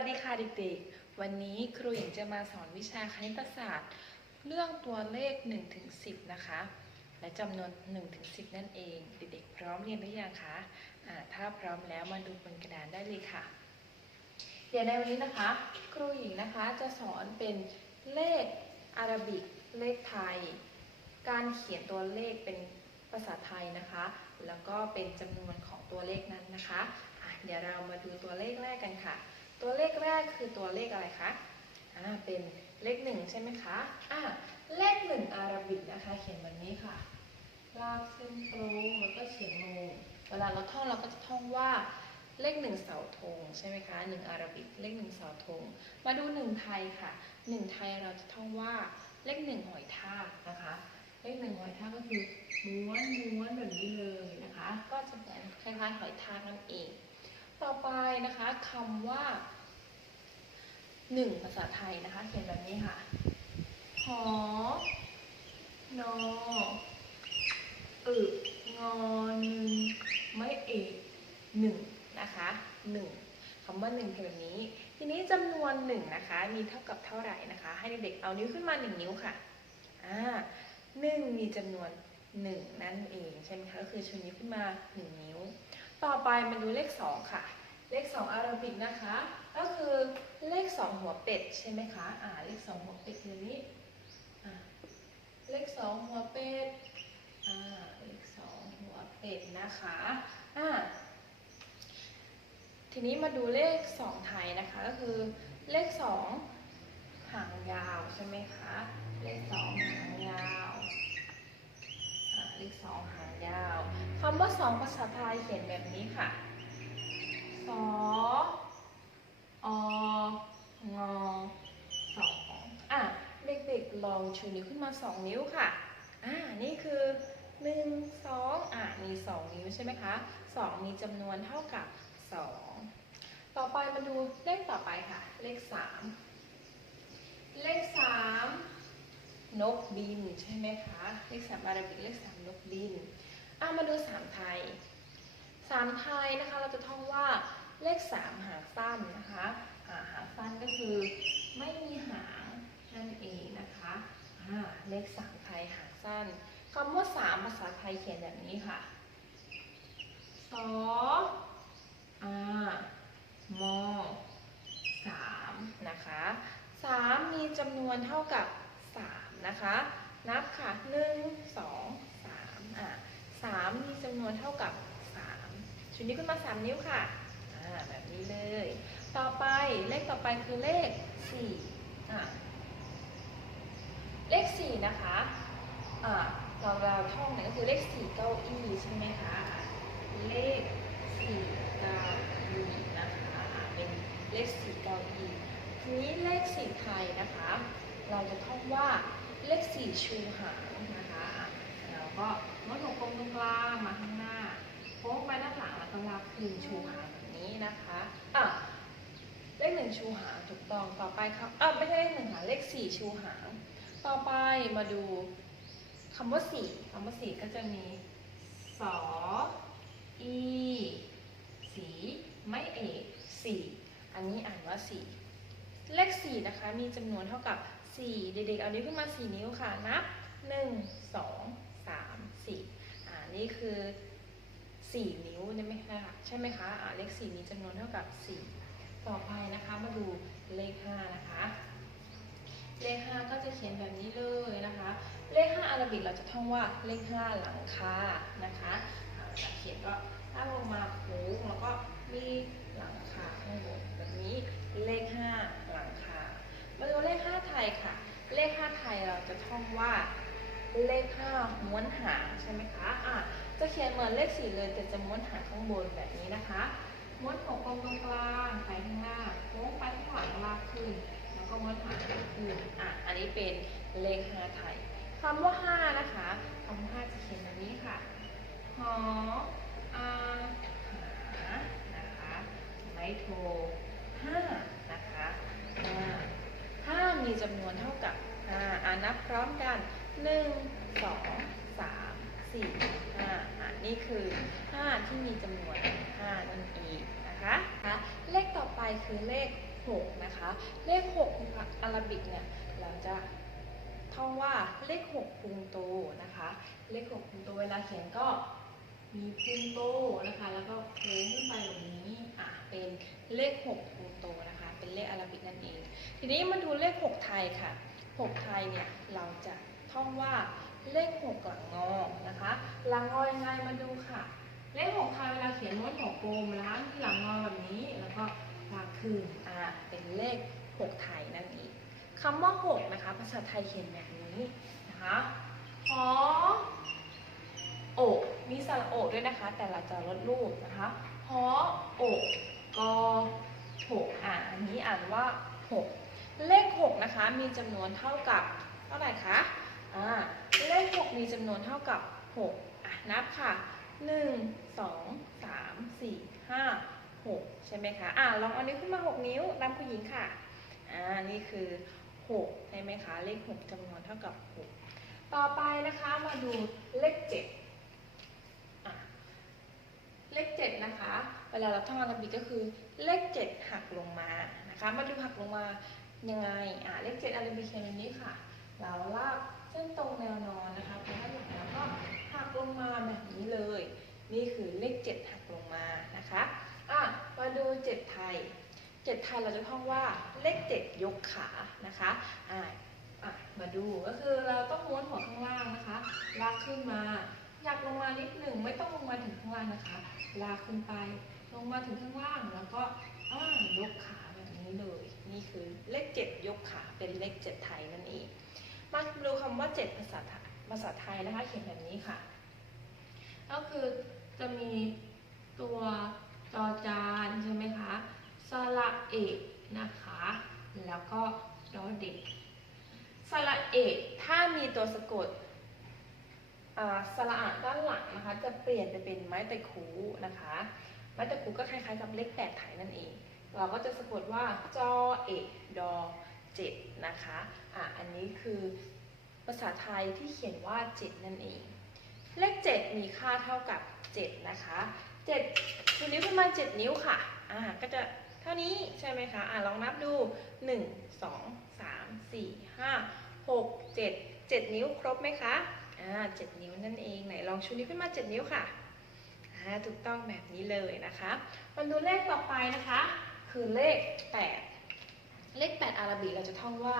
วัสดีค่ะเด็กๆ วันนี้ครูหญิงจะมาสอนวิชาคณิตศาสตร์ เรื่องตัวเลข1ถึง10 นะคะ และจำนวน1ถึง10 นั่นเอง เด็กๆ พร้อมเรียนหรือยังคะอ่าถ้าพร้อมแล้วมาดูบนกระดานได้เลยค่ะ เดี๋ยวในวันนี้นะคะ ครูหญิงนะคะจะสอนเป็นเลขอารบิก เลขไทย การเขียนตัวเลขเป็นภาษาไทยนะคะ แล้วก็เป็นจำนวนของตัวเลขนั้นนะคะะเดี๋ยวเรามาดูตัวเลขแรกกันค่ะ ตัวเลขแรกคือตัวเลขอะไรคะ อ่า เป็นเลขหนึ่งใช่ไหมคะ อ่า เลขหนึ่งอาราบิกนะคะ เขียนแบบนี้ค่ะ ลากเส้นตรงแล้วก็เขียนงงเวลาเราท่องเราก็จะท่องว่าเลขหนึ่งเสาธงใช่ไหมคะหนึ่งอาราบิกเลขหนึ่งเสาธง มาดูหนึ่งไทยค่ะหนึ่งไทยเราจะท่องว่าเลขหนึ่งหอยทากนะคะ เลขหนึ่งหอยทากก็คือม้วนม้วนแบบนี้เลยนะคะ ก็จะเหมือนคล้ายๆหอยทากนั่นเอง ต่อไปนะคะคำว่าหนึ่งภาษาไทยนะคะ เขียนแบบนี้ค่ะ หอ นออึงอนึงไม่เอกหนึ่งนะคะหนึ่งคำว่าหนึ่งเป็นแบบนี้ ทีนี้จำนวนหนึ่งนะคะ มีเท่ากับเท่าไหร่นะคะ ให้เด็กๆเอานิ้วขึ้นมาหนึ่งนิ้วค่ะอ่าหนึ่งมีจำนวนหนึ่งนั่นเองใช่ไหมคะก็คือชูนิ้วขึ้นมาหนึ่งนิ้ว ต่อไปมาดูเลขสองค่ะ เลขสองอาราบิกนะคะ ก็คือเลขสองหัวเป็ดใช่ไหมคะอ่าเลขสองหัวเป็ดคืออนนี้เลขสองหัวเป็ดอ่าเลขสองหัวเป็ดนะคะอ่าทีนี้มาดูเลขสองไทยนะคะก็คือเลขสองหางยาวใช่ไหมคะเลขสองหางยาว เลขสองหางยาวคำว่าสองภาษาไทยเขียนแบบนี้ค่ะสอองอสองอะเด็กๆลองชูนิ้วขึ้นมาสองนิ้วค่ะ อ่า นี่คือหนึ่งสองอะ มีสองนิ้วใช่ไหมคะสองมีจำนวนเท่ากับสองต่อไปมาดูเลขต่อไปค่ะ เลขสามเลขสาม นกบินใช่ไหมคะเลขสามอาราบิกเลขสามนกบินอะมาดูสามไทยสามไทยนะคะเราจะท่องว่าเลขสามหางสั้นนะคะอ่าหางสั้นก็คือไม่มีหางนั่นเองนะคะเลขสามไทยหางสั้นคำว่าสามภาษาไทยเขียนแบบนี้ค่ะสออามอสามนะคะสามมีจำนวนเท่ากับ นะคะ นับค่ะหนึ่งสองสามอ่าสามมีจำนวนเท่ากับชูนิ้ขึ้นมา3นิ้วค่ะอ่าแบบนี้เลย ต่อไปเลขต่อไปคือเลข4อ่าเลข4นะคะอ่าเราเราท่องเนี่ยก็คือเลข4เก้าอี้ใช่ไหมคะเลข4เก้าอี้นะคะเป็นเลข4เก้าอี้ทีนี้เลข4ไทยนะคะ เราจะท่องว่า เลข4ชูหางนะคะอะเราก็ลดหัวกลมตรงกลางมาข้างหน้าโค้งไปด้านหลังแล้วก็ลากคืนชูหางแบบนี้นะคะอะเลขหนึ่งชูหางถูกต้องต่อไปครับอะไม่ใช่เลขหนึ่งค่ะเลขสี่ชูหาง ต่อไปมาดูคำว่าสี่คำว่าสี่ก็จะมีสออีสี ไม่เอกสี่อันนี้อ่านว่าสี่ เลขสี่นะคะมีจำนวนเท่ากับสี่เด็กๆเอานิ้วขึ้นมาสี่นิ้วค่ะ นับหนึ่งสองสามสี่อ่านี่คือสี่นิ้วใช่ไหมคะใช่ไหมคะอ่าเลขสี่มีจำนวนเท่ากับสี่ต่อไปนะคะมาดูเลขห้านะคะ เลขห้าก็จะเขียนแบบนี้เลยนะคะ เลขห้าอาราบิกเราจะท่องว่าเลขห้าหลังคานะคะอ่าเวลาเขียนก็ตั้งลงมาโค้งแล้วก็มีหลังคาข้างบนแบบนี้เลขห้าหลังคามาดูเลขห้าไทยค่ะ เลขห้าไทยเราจะท่องว่าเลขห้าม้วนหางใช่ไหมคะอะ จะเขียนเหมือนเลขสี่เลยแต่จะม้วนหางข้างบนแบบนี้นะคะ ม้วนหัวกลมตรงกลางไปข้างหน้าโค้งไปข้างหลังลากขึ้น แล้วก็ม้วนหางขึ้นอะอันนี้เป็นเลขห้าไทยคำว่าห้านะคะคำว่าห้าจะเขียนแบบนี้ค่ะหออาหานะคะไม้โทห้านะคะห้าห้ามีจำนวนเท่ากับห้าอ่านับพร้อมกันหนึ่งสองสาม สี่ห้านี่คือห้าที่มีจำนวนห้านั่นเองนะคะนะคะเลขต่อไปคือเลขหหกนะคะ เลขหกอาราบิกเนี่ยเราจะท่องว่าเลขหกพุงโตนะคะ เลขหกพุงโตเวลาเขียนก็มีพุงโตนะคะ แล้วก็โค้งขึ้นไปแบบนี้อะเป็นเลขหกพุงโตนะคะ เป็นเลขอาราบิกนั่นเอง ทีนี้มาดูเลขหกไทยค่ะหกไทยเนี่ยเราจะท่องว่า เลขหกหลังงอนะคะหลังงอยังไงมาดูค่ะ เลขหกไทยเวลาเขียนม้วนหัวกลมนะคะที่หลังงอแบบนี้แล้วก็ลาคืนอ่าเป็นเลขหกไทยนั่นเองคำว่าหกนะคะภาษาไทยเขียนแบบนี้นะคะหอโอกมีสระโอกด้วยนะคะ แต่เราจะลดรูปนะคะหอโอกกอหกอ่าอันนี้อ่านว่าหกเลขหกนะคะมีจำนวนเท่ากับเท่าไหร่คะ อ่าเลขหกมีจำนวนเท่ากับหกอะนับค่ะหนึ่งสองสามสี่ห้าหกใช่ไหมคะอ่าลองเอานิ้วขึ้นมาหกนิ้วนำผู้หญิงค่ะอ่านี่คือหกใช่ไหมคะ เลขหกจำนวนเท่ากับหกต่อไปนะคะมาดูเลขเจ็ดเลขเจ็ดนะคะ เวลาเราท่องอารบิกก็คือเลขเจ็ดหักลงมานะคะ มาดูหักลงมายังไงอ่าเลขเจ็ดอารบิกเขียนแบบนี้ค่ะ เราลาก ส้นตรงแนวนอนนะคะพอด้านหลังแล้วก็หักลงมาแบบนี้เลย นี่คือเลขเจ็ดหักลงมานะคะอะมาดูเจ็ดไทยเจ็ดไทยเราจะท่องว่าเลขเจ็ดยกขานะคะอะอะมาดูก็คือเราต้องม้วนหัวข้างล่างนะคะลากขึ้นมาอยากลงมานิดหนึ่งไม่ต้องลงมาถึงข้างล่างนะคะ ลากขึ้นไปลงมาถึงข้างล่างแล้วก็ยกขาแบบนี้เลย นี่คือเลขเจ็ดยกขาเป็นเลขเจ็ดไทยนั่นเอง มาดูคำว่าเจ็ดภาษาไทยภาษาไทยนะคะ เขียนแบบนี้ค่ะ ก็คือจะมีตัวจอจานใช่ไหมคะ สระเอกนะคะ แล้วก็ดอเด็ก สระเอกถ้ามีตัวสะกดอสระอะด้านหลังนะคะ จะเปลี่ยนไปเป็นไม้ตะคูนะคะ ไม้ตะคูก็คล้ายๆกับเลขแปดไทยนั่นเอง เราก็จะสะกดว่าจอเอกดอ เจ็ดนะคะอะอันนี้คือภาษาไทยที่เขียนว่าเจ็ดนั่นเอง เลข 7 มีค่าเท่ากับ 7 นะคะ7ชูนิ้วขึ้นมา 7 นิ้วค่ะอ่าก็จะเท่านี้ใช่ไหมคะอ่าลองนับดู 1 2 3 4 5 6 7 7 นิ้วครบไหมคะอ่า7นิ้วนั่นเอง ไหนลองชูนิ้วขึ้นมา 7 นิ้วค่ะอ่าถูกต้องแบบนี้เลยนะคะมาดูเลขต่อไปนะคะ คือเลข 8 เลข 8 อาราบิกเราจะท่องว่า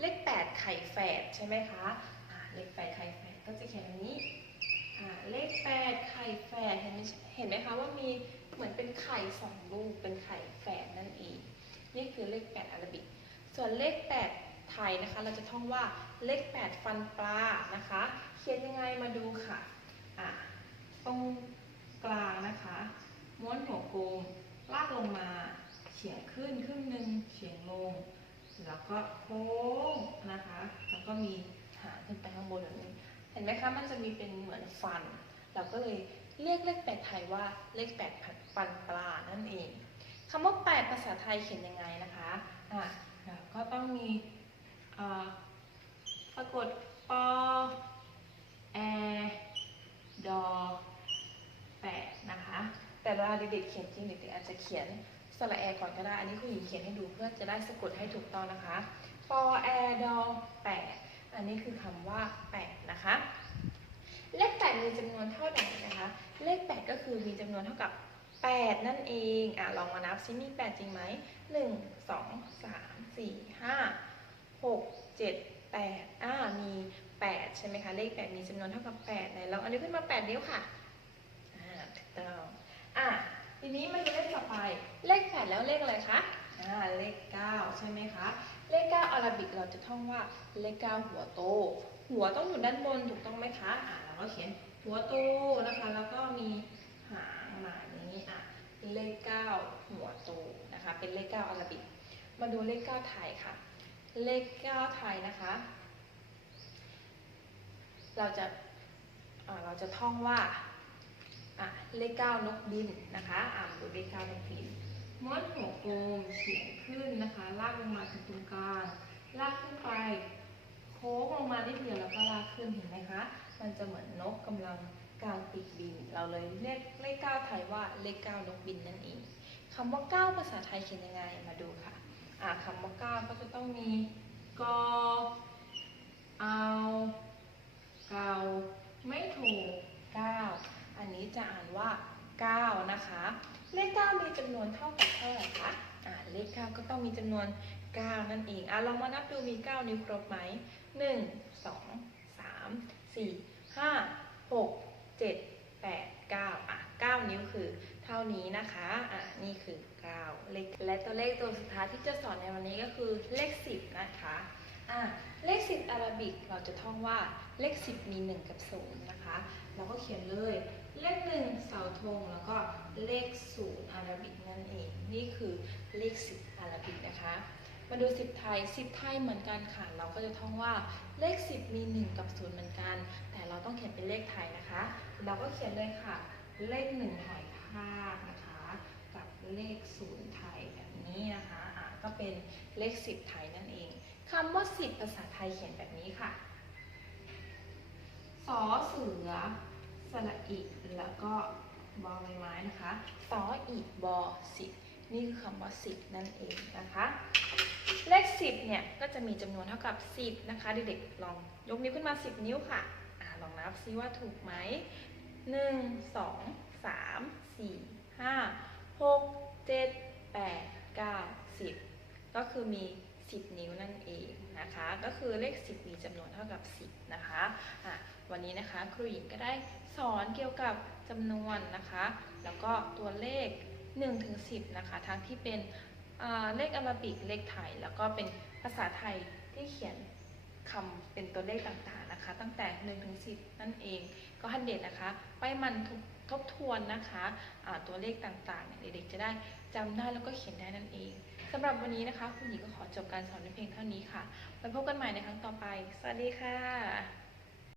เลข 8 ไข่แฝดใช่ไหมคะเลข 8 ไข่แฝดก็จะเขียนแบบนี้เลขแปดไข่แฝดเห็นไหมเห็นไหมคะว่ามีเหมือนเป็นไข่สองลูกเป็นไข่แฝดนั่นเองนี่คือเลขแปดอาราบิก ส่วนเลขแปดไทยนะคะ เราจะท่องว่าเลขแปดฟันปลานะคะ เขียนยังไงมาดูค่ะอ่าตรงกลางนะคะ ม้วนหัวโกงลากลงมา เฉียงขึ้นครึ่งหนึ่งเฉียงลง แล้วก็โค้งนะคะ แล้วก็มีหางขึ้นไปข้างบนแบบนี้ เห็นไหมคะ มันจะมีเป็นเหมือนฟัน เราก็เลยเรียกเลขแปดไทยว่าเลขแปดฟันปลา นั่นเองคำว่าแปดภาษาไทยเขียนยังไงนะคะอะก็ต้องมีปรากฏปอแอดอแปดนะคะ แต่เวลาเด็กๆเขียนจริงเด็กๆอาจจะเขียน สระแอก่อนก็ได้ อันนี้คุณหญิงเขียนให้ดูเพื่อจะได้สะกดให้ถูกต้องนะคะปอแอดอแปดอันนี้คือคำว่า8นะคะ เลข8มีจำนวนเท่าไหร่นะคะ เลข8ก็คือมีจำนวนเท่ากับ8นั่นเอง อะลองมานับซิมี8จริงไหม1 2 3 4 5 6 7 8อ่ามี8ใช่ไหมคะ เลข8มีจำนวนเท่ากับ8ไหนลองเอานิ้วขึ้นมา8นิ้วค่ะ อ่า ถูกต้อง อะ ทีนี้มาดูเลขต่อไป เลข8แล้วเลขอะไรคะอ่าเลข9ใช่ไหมคะ เลข9อาราบิกเราจะท่องว่าเลข9หัวโต หัวต้องอยู่ด้านบนถูกต้องไหมคะอ่าเราก็เขียนหัวโตนะคะ แล้วก็มีหางมาอย่างนี้อะเลข9หัวโตนะคะ เป็นเลข9อาราบิก มาดูเลข9ไทยค่ะ เลข9ไทยนะคะ เราจะอ่าเราจะท่องว่า อะเลข9นกบินนะคะอ่านดูเลข9นกบินม้วนหัวโกมเฉียงขึ้นนะคะ ลากลงมาถึงตรงกลางลากขึ้นไปโค้งลงมานิดเดียวแล้วก็ลากขึ้นเห็นไหมคะ มันจะเหมือนนกกำลังกลางปีกบิน เราเลยเรียกเลขเก้าไทยว่าเลขเก้านกบินนั่นเองคำว่าเก้าภาษาไทยเขียนยังไงมาดูค่ะอ่าคำว่าเก้าก็จะต้องมีกอเอาเกาไม่ถูกเก้า อันนี้จะอ่านว่าเก้านะคะ เลขเก้ามีจำนวนเท่ากับเท่าไหร่คะอ่าเลขเก้าก็ต้องมีจำนวนเก้านั่นเองอะลองมานับดูมีเก้านิ้วครบไหมหนึ่งสองสามสี่ห้าหกเจ็ดแปดเก้าอะเก้านิ้วคือเท่านี้นะคะอะนี่คือเก้าเลข และตัวเลขตัวสุดท้ายที่จะสอนในวันนี้ก็คือเลขสิบนะคะ อะเลขสิบอาราบิกเราจะท่องว่าเลขสิบมีหนึ่งกับศูนย์นะคะ เราก็เขียนเลยเลขหนึ่งเสาธงแล้วก็เลขศูนย์อาราบิกนั่นเอง นี่คือเลขสิบอาราบิกนะคะ มาดูสิบไทยสิบไทยเหมือนกันค่ะ เราก็จะท่องว่าเลขสิบมีหนึ่งกับศูนย์เหมือนกัน แต่เราต้องเขียนเป็นเลขไทยนะคะ เราก็เขียนเลยค่ะ เลขหนึ่งหอยทากนะคะ กับเลขศูนย์ไทยแบบนี้นะคะอะก็เป็นเลขสิบไทยนั่นเอง คำว่าสิบภาษาไทยเขียนแบบนี้ค่ะ สอเสือ สระอิแล้วก็บอใบไม้นะคะสออีบอสิบนี่คือคำว่าสิบนั่นเองนะคะ เลขสิบเนี่ยก็จะมีจำนวนเท่ากับสิบนะคะเด็กๆลองยกนิ้วขึ้นมาสิบนิ้วค่ะอ่าลองนับซิว่าถูกไหมหนึ่งสองสามสี่ห้าหกเจ็ดแปดเก้าสิบก็คือมี 10 นิ้วนั่นเองนะคะ ก็คือเลข 10 มีจำนวนเท่ากับ 10 นะคะะวันนี้นะคะครูหญิงก็ได้สอนเกี่ยวกับจำนวนนะคะ แล้วก็ตัวเลข1ถึง10 นะคะ ทั้งที่เป็นเลขอารบิกเลขไทย แล้วก็เป็นภาษาไทยที่เขียนคำเป็นตัวเลขต่างๆนะคะ ตั้งแต่1ถึง10 นั่นเอง ก็ให้เด็กนะคะ ไปมันทบทบทวนนะคะอ่าตัวเลขต่างๆเด็กๆจะได้จำได้แล้วก็เขียนได้นั่นเอง สำหรับวันนี้นะคะ คุณหญิงก็ขอจบการสอนในเพียงเท่านี้ค่ะไว้พบกันใหม่ในครั้งต่อไป สวัสดีค่ะ